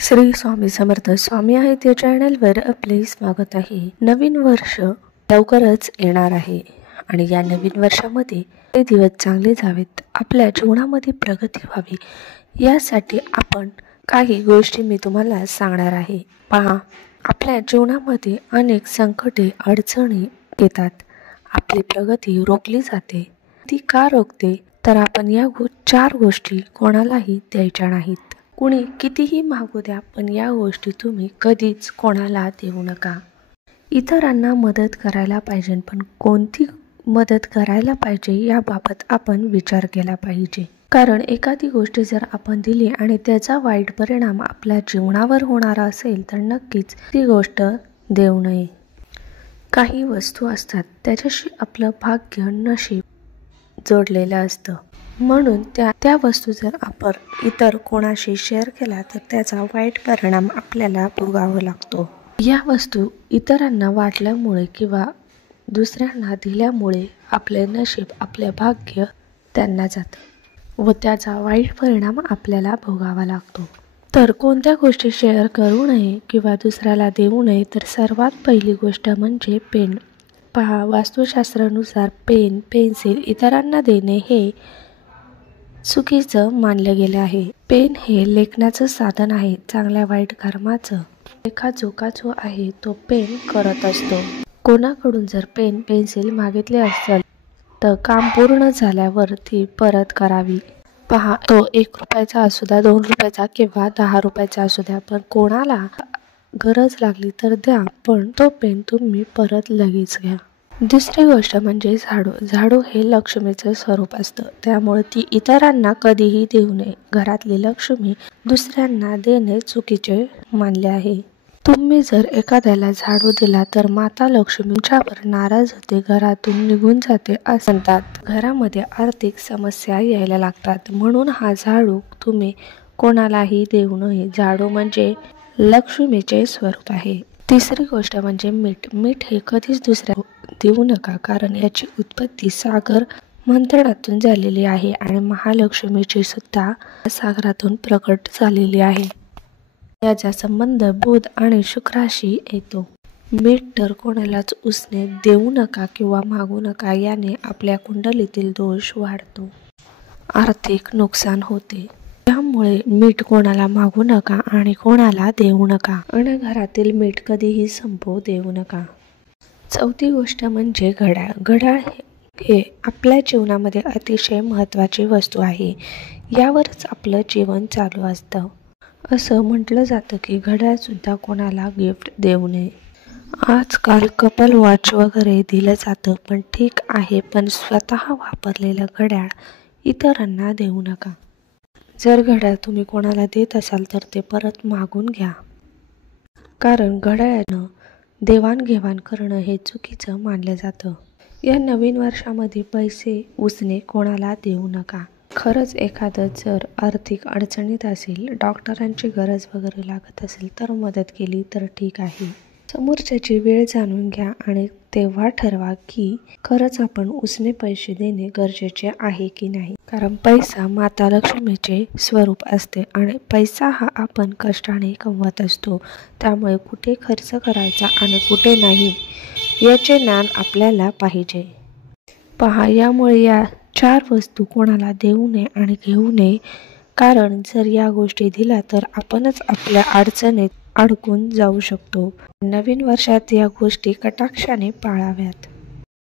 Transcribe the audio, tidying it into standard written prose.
श्री स्वामी समर्थ स्वामी आहेत या चॅनलवर आपले स्वागत आहे। नवीन वर्ष लवकरच येणार आहे आणि या नवीन वर्षामध्ये ते दिवस चांगले जावेत, आपल्या जीवनामध्ये प्रगती व्हावी यासाठी आपण काही गोष्टी मी तुम्हाला सांगणार आहे। पहा, आपल्या जीवनामध्ये अनेक संकटे अडचणी येतात, आपली प्रगती रोखली जाते। ती का रोखते तर आपण या 4 गोष्टी कोणालाही द्यायच्या नाहीत। कुणी कितीही मागू द्या, पण या गोष्टी तुम्ही कधीच कोणाला देऊ नका। इतरांना मदत करायला पाहिजे, पण कोणती मदत करायला पाहिजे याबाबत आपण विचार केला पाहिजे। कारण एखादी गोष्ट जर आपण दिली आणि त्याचा वाईट परिणाम आपल्या जीवनावर होणार असेल तर नक्कीच ती गोष्ट देऊ नये। काही वस्तू असतात त्याच्याशी आपलं भाग्य नशीब जोडलेलं असतं, म्हणून त्या वस्तू जर आपण इतर कोणाशी शेअर केला तर त्याचा वाईट परिणाम आपल्याला भोगावा लागतो। या वस्तू इतरांना वाटल्यामुळे किंवा दुसऱ्यांना दिल्यामुळे आपले नशीब, आपले भाग्य त्यांना जातं व त्याचा वाईट परिणाम आपल्याला भोगावा लागतो। तर कोणत्या गोष्टी शेअर करू नये किंवा दुसऱ्याला देऊ नये तर सर्वात पहिली गोष्ट म्हणजे पेन। पहा, वास्तुशास्त्रानुसार पेन, पेन्सिल इतरांना देणे हे चुकीचं मानलं गेलं आहे। पेन हे लेखनाचं साधन आहे, चांगल्या वाईट कर्माचं लेखाजोखा जो आहे तो पेन करत असतो। कोणाकडून जर पेन, पेन्सिल मागितले असेल तर काम पूर्ण झाल्यावर ती परत करावी। पहा, तो 1 रुपयाचा असू द्या, 2 रुपयाचा किंवा 10 रुपयाचा असू द्या, पण कोणाला गरज लागली तर द्या, पण तो पेन तुम्ही परत लगेच घ्या। दुसरी गोष्ट म्हणजे झाडू। झाडू हे लक्ष्मीचं स्वरूप असतं, त्यामुळे ती इतरांना कधीही देऊ नये। घरातली लक्ष्मी दुसऱ्यांना देणे चुकीचे मानले आहे। तुम्ही जर एखाद्याला झाडू दिला तर माता लक्ष्मीच्यावर नाराज होते, घरातून निघून जाते असं म्हणतात। घरामध्ये आर्थिक समस्या यायला लागतात, म्हणून हा झाडू तुम्ही कोणालाही देऊ नये। झाडू म्हणजे लक्ष्मीचे स्वरूप आहे। तिसरी गोष्ट म्हणजे मीठ। मीठ हे कधीच दुसऱ्या देऊ नका, कारण याची उत्पत्ती सागर मंथनातून झालेली आहे आणि महालक्ष्मीची सुद्धा सागरातून प्रकट झालेली आहे। याचा संबंध बुध आणि शुक्राशी येतो। मीठ तर कोणालाच उसने देऊ नका किंवा मागू नका, याने आपल्या कुंडलीतील दोष वाढतो, आर्थिक नुकसान होते। त्यामुळे मीठ कोणाला मागू नका आणि कोणाला देऊ नका आणि घरातील मीठ कधीही संपवू देऊ नका। चौथी गोष्ट म्हणजे घड्याळ। घड्याळ हे आपल्या जीवनामध्ये अतिशय महत्त्वाची वस्तू आहे, यावरच आपलं जीवन चालू असतं। असं म्हटलं जातं की घड्याळ सुद्धा कोणाला गिफ्ट देऊ नये। आजकाल कपल वॉच वगैरे दिलं जातं, पण ठीक आहे, पण स्वतः वापरलेलं घड्याळ इतरांना देऊ नका। जर घड्याळ तुम्ही कोणाला देत असाल तर ते परत मागून घ्या, कारण घड्याळानं देवाणघेवाण करणं हे चुकीचं मानलं जातं। या नवीन वर्षामध्ये पैसे उसने कोणाला देऊ नका। खरंच एखादं जर आर्थिक अडचणीत असेल, डॉक्टरांची गरज वगैरे लागत असेल तर मदत केली तर ठीक आहे। समोरच्याची वेळ जाणून घ्या आणि तेव्हा ठरवा की खरंच आपण उसने पैसे देणे गरजेचे आहे की नाही, कारण पैसा माता लक्ष्मीचे स्वरूप असते आणि पैसा हा आपण कष्टाने कमवत असतो, त्यामुळे कुठे खर्च करायचा आणि कुठे नाही याचे ज्ञान आपल्याला पाहिजे। पहा, यामुळे या 4 वस्तू कोणाला देऊ नये आणि घेऊ नये, कारण जर या गोष्टी दिल्या तर आपणच आपल्या अडचणीत अडकून जाऊ शकतो। नवीन वर्षात या गोष्टी कटाक्षाने पाळाव्यात।